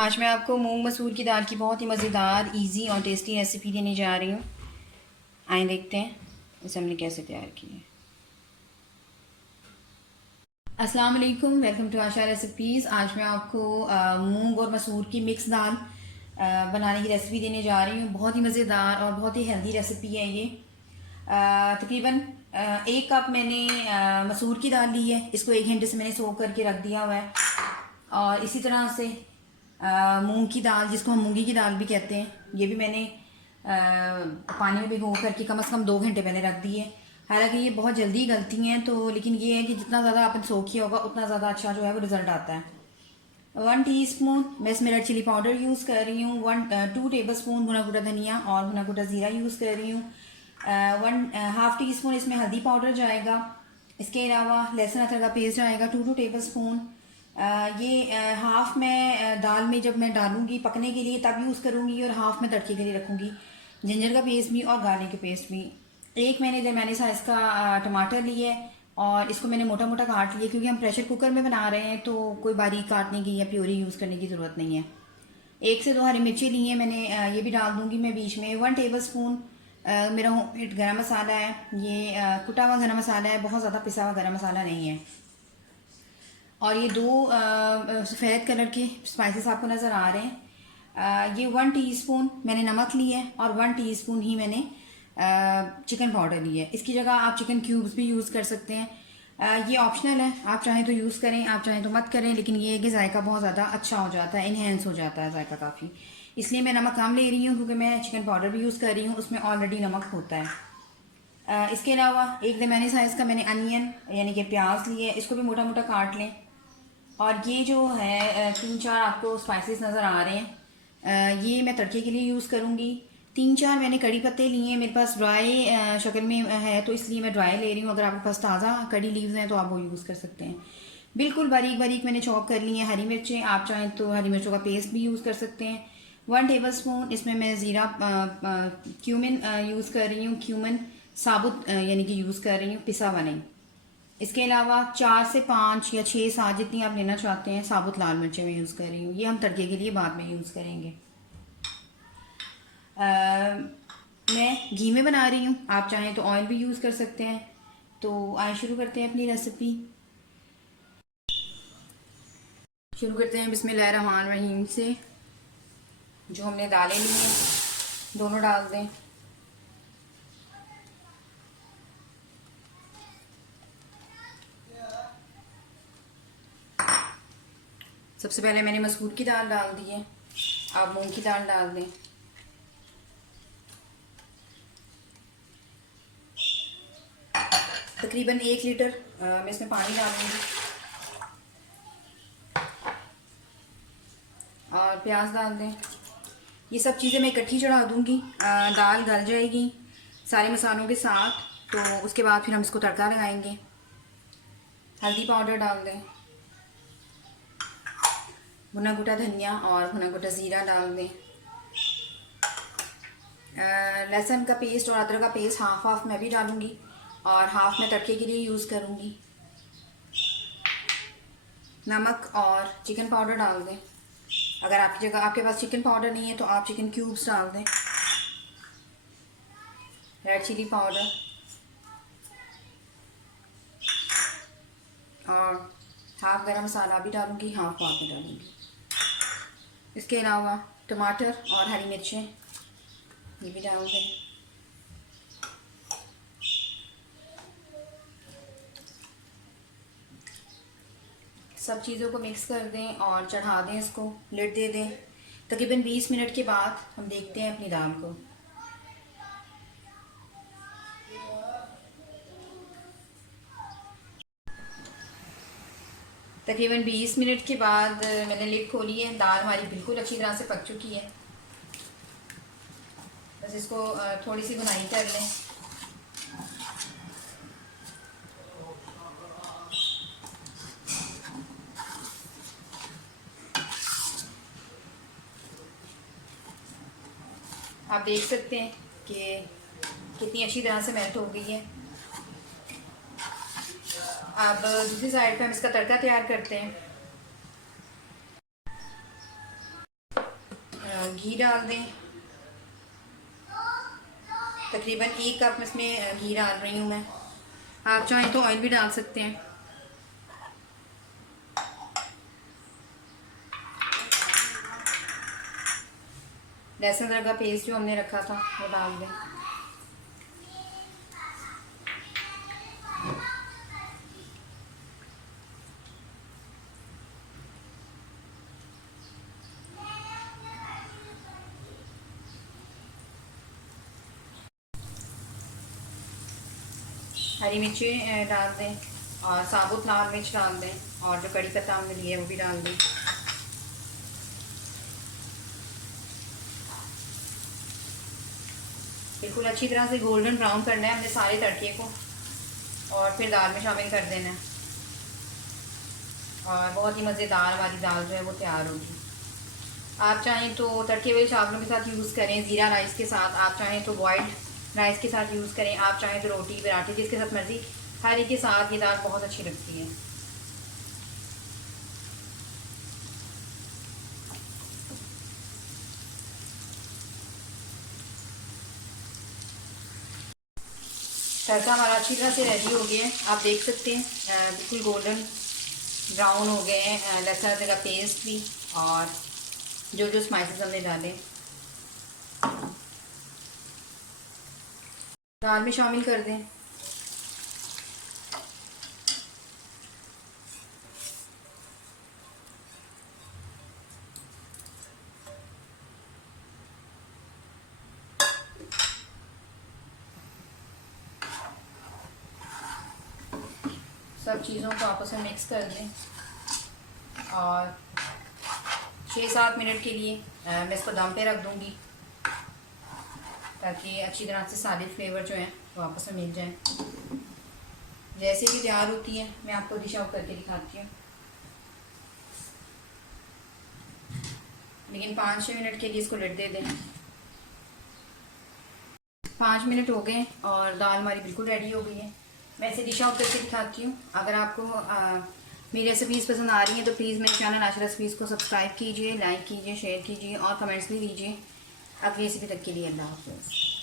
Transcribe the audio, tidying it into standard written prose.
आज मैं आपको मूंग मसूर की दाल की बहुत ही मज़ेदार, इजी और टेस्टी रेसिपी देने जा रही हूँ। आइए देखते हैं इसे हमने कैसे तैयार किया है। अस्सलाम वालेकुम, वेलकम टू आशा रेसिपीज़। आज मैं आपको मूंग और मसूर की मिक्स दाल बनाने की रेसिपी देने जा रही हूँ। बहुत ही मज़ेदार और बहुत ही हेल्दी रेसिपी है ये। तकरीबन 1 कप मैंने मसूर की दाल ली है। इसको 1 घंटे से मैंने सोक करके रख दिया हुआ है। और इसी तरह से मूंग की दाल, जिसको हम मूंगी की दाल भी कहते हैं, ये भी मैंने पानी में भिगो करके कम से कम 2 घंटे पहले रख दी है। हालांकि ये बहुत जल्दी गलती हैं, तो लेकिन ये है कि जितना ज़्यादा आपने सोख किया होगा उतना ज़्यादा अच्छा जो है वो रिजल्ट आता है। 1 टीस्पून मैं इसमें रेड चिली पाउडर यूज़ कर रही हूँ। 2 टेबल स्पून भुना कुटा धनिया और भुना कुटा ज़ीरा यूज़ कर रही हूँ। 1.5 टीस्पून इसमें हल्दी पाउडर जाएगा। इसके अलावा लहसुन अदरक का पेस्ट जाएगा 2 टेबल स्पून। ये हाफ मैं दाल में जब मैं डालूंगी पकने के लिए तब यूज़ करूँगी, और हाफ में तड़के के लिए रखूँगी। जिंजर का पेस्ट भी और गार्लिक का पेस्ट भी। एक मैंने दरमियानी साइज़ का टमाटर लिया है और इसको मैंने मोटा मोटा काट लिया, क्योंकि हम प्रेशर कुकर में बना रहे हैं तो कोई बारीक काटने की या प्योरी यूज़ करने की ज़रूरत नहीं है। 1 से 2 हरी मिर्ची ली है मैंने, ये भी डाल दूंगी मैं बीच में। 1 टेबल स्पून मेरा होममेड गरम मसाला है। ये कुटा हुआ गरम मसाला है, बहुत ज़्यादा पिसा हुआ गरम मसाला नहीं है। और ये 2 सफ़ेद कलर के स्पाइसेस आपको नज़र आ रहे हैं। ये 1 टीस्पून मैंने नमक लिया है और 1 टीस्पून ही मैंने चिकन पाउडर लिया है। इसकी जगह आप चिकन क्यूब्स भी यूज़ कर सकते हैं। ये ऑप्शनल है, आप चाहें तो यूज़ करें, आप चाहें तो मत करें, लेकिन ये है कि जायका बहुत ज़्यादा अच्छा हो जाता है, इन्हेंस हो जाता है जायका काफ़ी। इसलिए मैं नमक कम ले रही हूँ, क्योंकि मैं चिकन पाउडर भी यूज़ कर रही हूँ, उसमें ऑलरेडी नमक होता है। इसके अलावा एक दरमियानी साइज़ का मैंने अनियन यानी कि प्याज लिया है, इसको भी मोटा मोटा काट लें। और ये जो है 3-4 आपको स्पाइसेस नज़र आ रहे हैं, ये मैं तड़के के लिए यूज़ करूँगी। 3-4 मैंने कड़ी पत्ते लिए हैं, मेरे पास ड्राई शक्ल में है तो इसलिए मैं ड्राई ले रही हूँ। अगर आपके पास ताज़ा कड़ी लीव्स हैं तो आप वो यूज़ कर सकते हैं। बिल्कुल बारीक बारीक मैंने चॉप कर ली है हरी मिर्चें, आप चाहें तो हरी मिर्चों का पेस्ट भी यूज़ कर सकते हैं। 1 टेबल स्पून इसमें मैं ज़ीरा क्यूमिन यूज़ कर रही हूँ। क्यूमिन साबुत यानी कि यूज़ कर रही हूँ, पिसा हुआ नहीं। इसके अलावा 4 से 5 या 6 7 जितनी आप लेना चाहते हैं साबुत लाल मिर्चें मैं यूज़ कर रही हूँ। ये हम तड़के के लिए बाद में यूज़ करेंगे। मैं घी में बना रही हूँ, आप चाहें तो ऑयल भी यूज़ कर सकते हैं। तो आइए शुरू करते हैं अपनी रेसिपी। शुरू करते हैं बिस्मिल्लाहिर्रहमानिर्रहीम से। जो हमने दालें ली हैं दोनों डाल दें। सबसे पहले मैंने मसूर की दाल डाल दी है, आप मूंग की दाल डाल दें। तकरीबन 1 लीटर मैं इसमें पानी डालूंगी और प्याज डाल दें। ये सब चीज़ें मैं इकट्ठी चढ़ा दूंगी, दाल गल जाएगी सारे मसालों के साथ, तो उसके बाद फिर हम इसको तड़का लगाएंगे। हल्दी पाउडर डाल दें, भुना कुटा धनिया और भुना कुटा ज़ीरा डाल दें। लहसुन का पेस्ट और अदरक का पेस्ट हाफ हाफ मैं भी डालूंगी और हाफ मैं तड़के के लिए यूज़ करूंगी। नमक और चिकन पाउडर डाल दें। अगर आपकी जगह आपके पास चिकन पाउडर नहीं है तो आप चिकन क्यूब्स डाल दें। रेड चिली पाउडर और हाफ गरम मसाला भी डालूंगी, हाफ बाद में डालूंगी। इसके अलावा टमाटर और हरी मिर्चें ये भी डाल दें। सब चीज़ों को मिक्स कर दें और चढ़ा दें, इसको लिड दे दें। तकरीबन 20 मिनट के बाद हम देखते हैं अपनी दाल को। तकरीबन 20 मिनट के बाद मैंने लिड खोली है। दाल हमारी बिल्कुल अच्छी तरह से पक चुकी है। बस इसको थोड़ी सी भुनाई कर लें। आप देख सकते हैं कि कितनी अच्छी तरह से मेल्ट हो गई है। अब दूसरी साइड पे हम इसका तड़का तैयार करते हैं। घी डाल दें। तकरीबन 1 कप इसमें घी डाल रही हूँ मैं। आप चाहें तो ऑयल भी डाल सकते हैं। लहसुन अदरक का पेस्ट जो हमने रखा था वो डाल दें। हरी मिर्ची डाल दें और साबुत लाल मिर्च डाल दें, और जो कड़ी पत्ता हमने लिए वो भी डाल दें। बिल्कुल अच्छी तरह से गोल्डन ब्राउन करना है हमने सारे तड़के को, और फिर दाल में शामिल कर देना है। और बहुत ही मज़ेदार हमारी दाल जो है वो तैयार होगी। आप चाहें तो तड़के हुए चावलों के साथ यूज़ करें, ज़ीरा राइस के साथ। आप चाहें तो बॉइल्ड राइस के साथ यूज़ करें। आप चाहें तो रोटी पराठे जिसके साथ मर्ज़ी, हर एक के साथ ये दाल बहुत अच्छी लगती है। तड़का हमारा अच्छी तरह से रेडी हो गया है, आप देख सकते हैं। बिल्कुल गोल्डन ब्राउन हो गए हैं लहसुन अदरक का पेस्ट भी, और जो जो स्पाइसेस हमने डाले दाल में शामिल कर दें। सब चीज़ों को आपस में मिक्स कर दें, और 6-7 मिनट के लिए मैं इसको दम पे रख दूँगी, ताकि अच्छी तरह से सारे फ्लेवर जो हैं वो आपस में मिल जाएं। जैसे कि तैयार होती है मैं आपको डिश आउट करके दिखाती हूँ। लेकिन 5-6 मिनट के लिए इसको लिड दे दें। 5 मिनट हो गए और दाल हमारी बिल्कुल रेडी हो गई है। मैं इसे डिश आउट करके दिखाती हूँ। अगर आपको मेरी रेसिपीज़ पसंद आ रही हैं तो प्लीज़ मेरे चैनल आशा रेसिपीज़ को सब्सक्राइब कीजिए, लाइक कीजिए, शेयर कीजिए और कमेंट्स भी दीजिए। अगली रेसिपी तक के लिए अल्लाह हाफ़िज़।